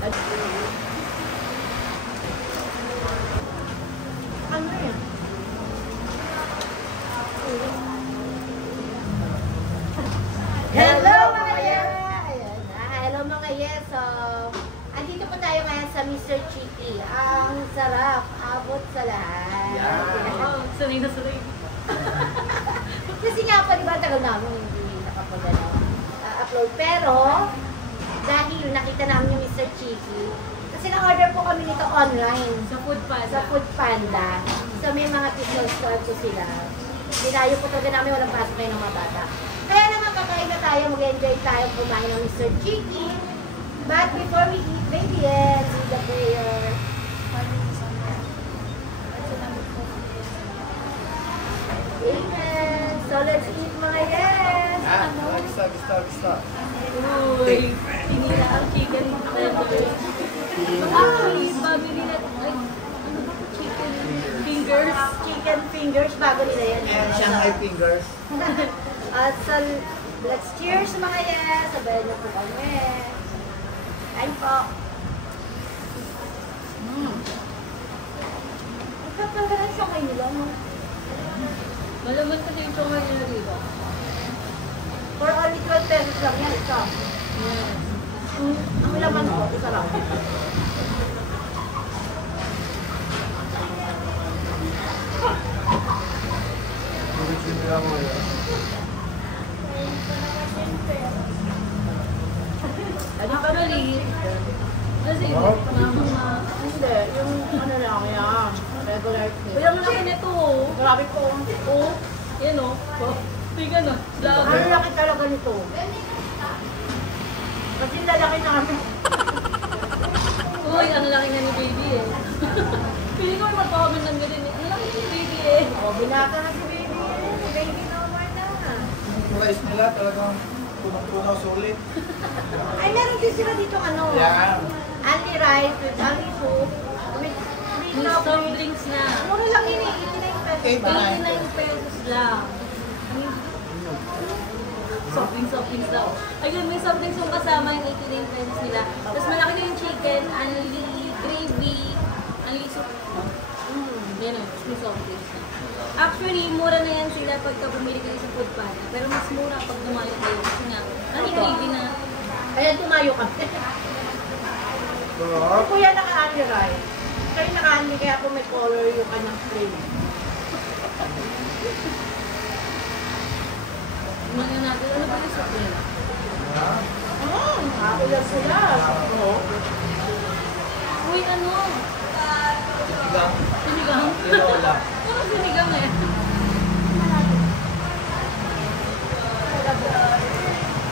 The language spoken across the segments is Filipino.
Ano yan? Hello mga yes! Hello mga yes! So, andito po tayo ngayon sa Mr. Cheeky. Ang sarap, abot sa lahat. Oh, sanay na sanay. Kasi nga pa, di ba, tagal namin hindi nakapag-upload. Pero, dahil nakita namin yung Mr. Cheeky, kasi na-order po kami nito online. Sa Food Panda. Sa Food Panda. So, may mga pixel store po sila. Dinayo po talaga namin, walang pasok kayo ng mga bata. Kaya naman kakain na tayo, mag-enjoy tayo kumain ng Mr. Cheeky. But before we eat, baby, yes, with the prayer. Amen. So let's eat mga yes. Stop. Uy, pinila ang chicken tenders. Actually, family na, like, ano ba po chicken fingers? Chicken fingers, bago nila yan. And Shanghai fingers. So, let's cheers mga yes. Sabayan niyo po kami. Ay po. Ang kapag lang sa kayo nila, no? Malaman kasi yung chongar nila dito. For only 12 pesos lang yan, ito. Yes. Ang laman ko, isa lang. Ano pa maliit? Kasi, mama. Hindi, yung ano lang yan. Regular cake. Uy, ang laki nito oh. Grabe po. Oh, yan oh. Oh, tingnan oh. Ang laki talaga nito. Kasi lalaki namin. Uy, ang laki na ni baby eh. Pili ko mag-comment lang ganun eh. Ang laki ni baby eh. O, binata na si baby. Si baby naman na. Yung rice nila talagang tunang-tunaw sulit. Ay, meron din sila dito ano. Yan. Only rice with only soup. With Yung soft drinks na. Mura lang yun eh. 89 pesos ba? 89 pesos lang. Soft drinks daw. Ayun, may soft drinks yung kasama yung 89 pesos nila. Tapos malaki na yung chicken, only gravy, only soup. Yan o, may soft drinks na. Actually, mura na yan sila pagka bumili kayo sa Food Panda. Pero mas mura pag dumayo kayo kasi nga, gravy na. Kaya tumayo kami. Kuya naka-only rice. Kayo naka-only kaya po may color yung kanyang frame. Ano natin, ano ba yung soup nila? Ako lang sila. Uy, ano? Sinigang. Sinigang? Tinola. Ano sinigang eh?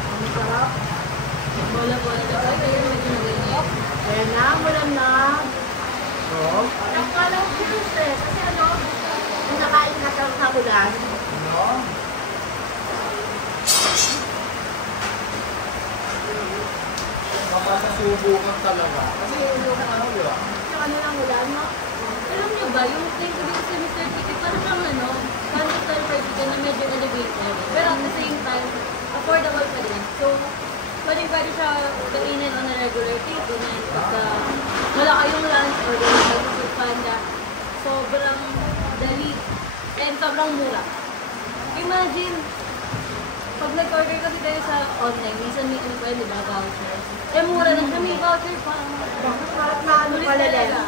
Ang sarap. Bola-bola na ba? Kaya medyo nag-inip. Kaya na, mulan na. Nagpalang juice eh. Kasi ano, yung nakain na sa ulan. Ano? Mapapasubukan talaga. Kasi yung ano, di ba? Yung ano lang ulan, no? Alam niyo ba, yung place ko dito sa Mr. Chicken, parang siyang ano, Panda style fried chicken na medyo elevated. Pero at the same time, affordable pa din. So, pwede siya kainin on a regular table na pagka wala kayong lunch or wala kayo sa Food Panda. Sobrang dali and sobrang mura. Imagine, pag nag-order kasi tayo sa online, minsan may ano pa yun, di ba, voucher. Eh, mura na siya, may voucher pa. Bakit parang na ano Ulit pala talaga.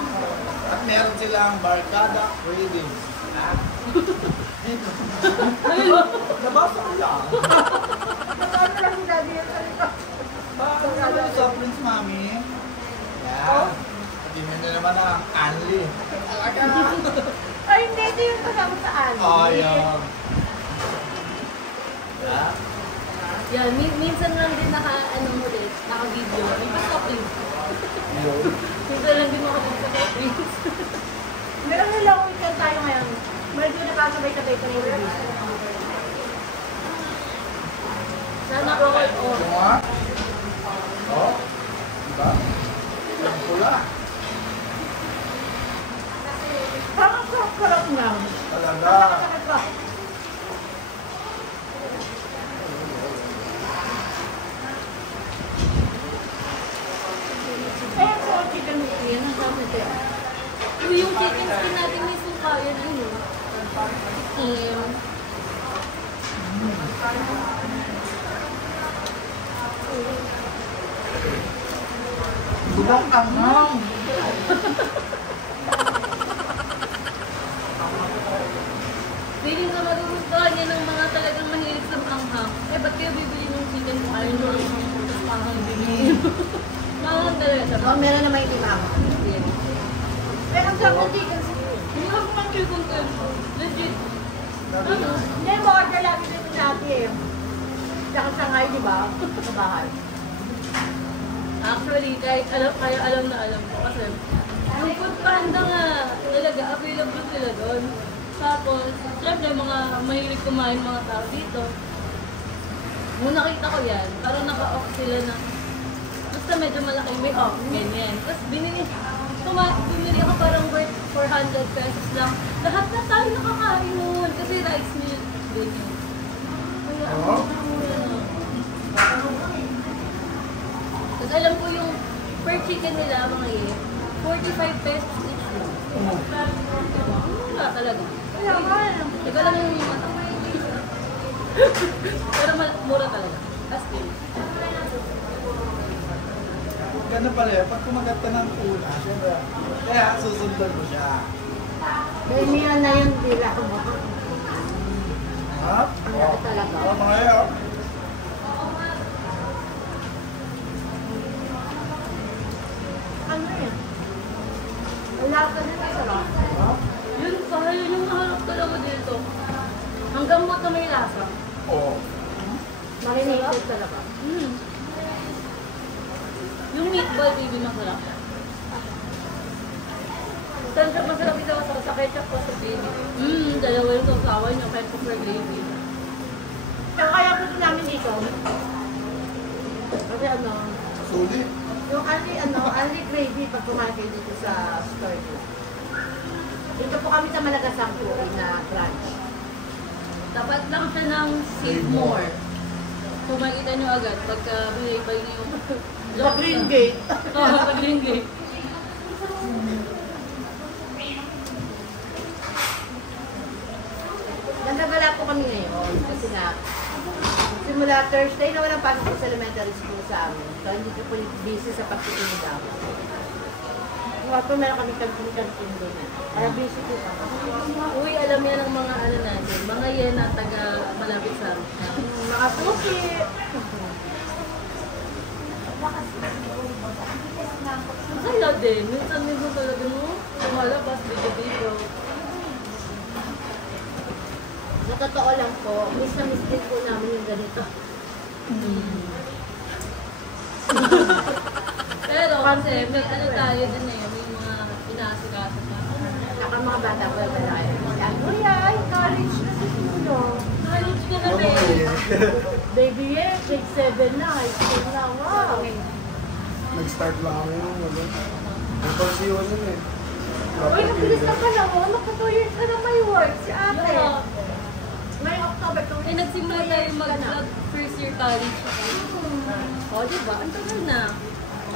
At meron silang barkada cravings. Nabasa ko lang. Ano lang yung daddy yung salita? Ano yung soft drinks, mami? Yan. Hindi mo na naman ang Anli. Talaga. Ay, hindi. Ito yung kasama sa ano. Oh, yan. Yeah. Yan, minsan lang din naka-video. May pa-shopping. Minsan lang din makapag-shopping. Meron nila kung weekend tayo ngayon. Medyo nakasabay-sabay ko na yung review. Sana all or. Diba? Oh, diba? Ang pula. Parang sarap na. Talaga. Kaya konti. Yung chicken skin natin may suka yun, ano? Budang anghang. Feeling ko magugustuhan yan ng mga talagang mahilig sa anghang. Eh, ba't kayo bibili ng chicken kung ayaw nyo lang yung anghang bibili? Manghang talaga. Oh, meron naman yung mama. Pero ang sarap ng chicken skin. Hindi ako mga chicken skin. Legit. Ano? Hindi, ma-order lagi dito natin. Tsaka Shanghai, di ba? Sa bahay. Actually, kahit alam na alam ko kasi yung food panda nga, talaga available sila doon. Tapos, syempre mga mahilig kumain mga tao dito. Nung nakita ko yan, parang naka-off sila na basta medyo malaki may off, ganyan. Tapos bumili ako parang worth 400 pesos lang. Lahat na tayo nakakain nun kasi rice meal, ganyan. Kaya, tapos alam ko yung per chicken nila, mga 45 pesos each lang. Wala talaga. Kaya man. Ikaw lang yung mata. Pero mura talaga. As in. Ganun pala yun. Pag kumagat ka ng una, syempre, kaya susundan mo siya. Ganyan na yung dila mo. Ha? Ano talaga? Oo, mga yun. Ano yan? Wala ka na masarap. Yun pa, yun yung naharap talaga dito. Hanggang mo ito may lasa. Oo. Marinated talaga. Yung meatball, baby, masarap. Saan masarap ito sa ketchup o sa baby? Dalawa yung sausawan nyo, ketchup or baby. Kaya gusto namin dito. Kasi ano, Sulit. yung only gravy pag kumain kayo dito sa store ko. Dito po kami sa Malagasang po na branch. Dapat lang siya ng save more. So makikita nyo agad pagka binibay niyo yung Sa Green Gate. Oo, sa Green Gate. Nagagala po kami ngayon kasi na simula Thursday na walang pasok sa elementary school sa amin. So hindi ko po busy sa pagtitinda ako. Kaya po meron kami kantin doon na. Kaya busy po pa. Uy, alam yan ang mga ano natin, mga yen na taga malapit sa amin. Mga suki. Masaya din. Minsan din ko talaga mo, lumalabas video. Sa totoo lang po, miss na miss din po namin yung ganito. Pero kasi may ano tayo din eh, may mga inaasikaso pa. Saka mga bata po yung malaki. Uy, ay, college na si Tulo. College ka na Ano ba ba eh? yun? Baby eh, grade 7 na, high school na, wow. Nag-start lang kami nung ano. Ang kursiyon yun eh. Uy, nabilis na pala mo. Magka 2 years ka na may work, si ate. Yeah. Ngayong October, Eh, nagsimula tayo mag-vlog first year college. O, diba? Ang tagal na.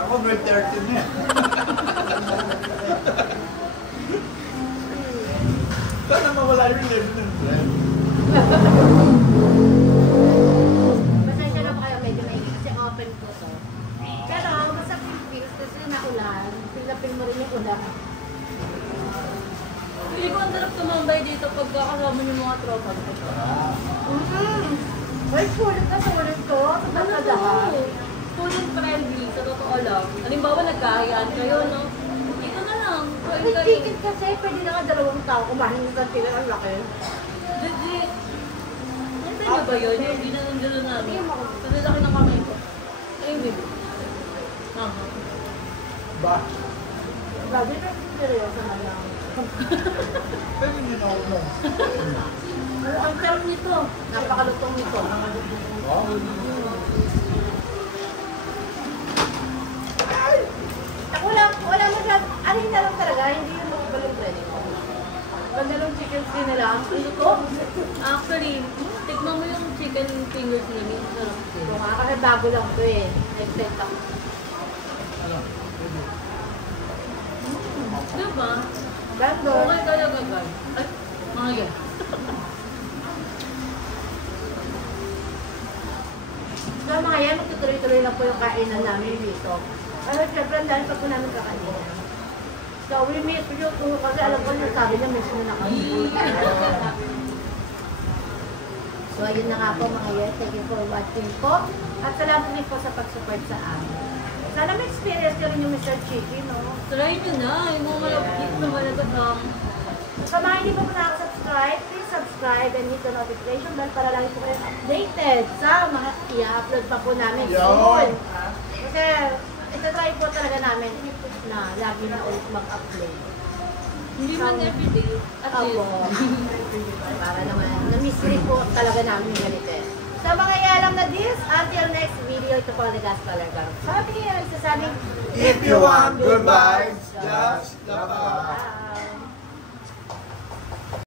Ako, grade 13 na. Sana mawala yung level ng friend. Pasensya na po kayo, medyo maigi kasi open po to. Pero masarap yung feels kasi naulan. Pilapin mo rin yung ulan. Hindi ko ang sarap tumambay dito pagka kasama yung mga tropa ko. Ay, sulit na sulit to. Ano Ano to? Student friendly, sa totoo lang. Halimbawa, nagkahayaan kayo, no? Dito na lang. Kain May kayo. ticket kasi, pwede na nga 2 tao kumain ng kantila. Ang laki. Legit. Nantay na ba yun? Yung ginanong namin. Kasi laki ng kamay ko. Ayun, baby. Ba? Grabe na seryoso na lang. Pero hindi na ako mo. Ang sarap nito. Napakalutong nito. Wow. Wala mo siya. Ano na lang talaga, hindi yung magbalong training ko. Bandalong chicken skin nila. Ano ko? Actually, tikman mo yung chicken fingers nila. Ang sarap din. Ito nga, kasi bago lang ito eh. Nag-set ako. Ano? ba? Gando. Okay talaga, guys. Ay, mga yan. So mga yan, magtutuloy-tuloy lang po yung kainan namin dito. Pero syempre, ang dahil pa po namin kakainin. So we miss you too, kasi alam ko yung sabi niya, miss mo na kami. So ayun na nga po mga yan, thank you for watching po. At salamat din po sa pag-support sa amin. Sana may experience nyo rin yung Mr. Chicky, no? Try nyo na. Yung mga malapit na malagot lang. Sa mga hindi pa po nakaka-subscribe, please subscribe and hit the notification bell para lagi po kayo updated sa mga i-upload pa po namin soon. Kasi ito-try po talaga namin na lagi na ulit mag-upload. Hindi man everyday. At least. Ako. Para naman, na-miss rin po talaga namin yung ganito. Sa mga ialam na this, until next video, ito po ang Legas Talagang. Sabi niya, nagsasabing, If you want good vibes, just love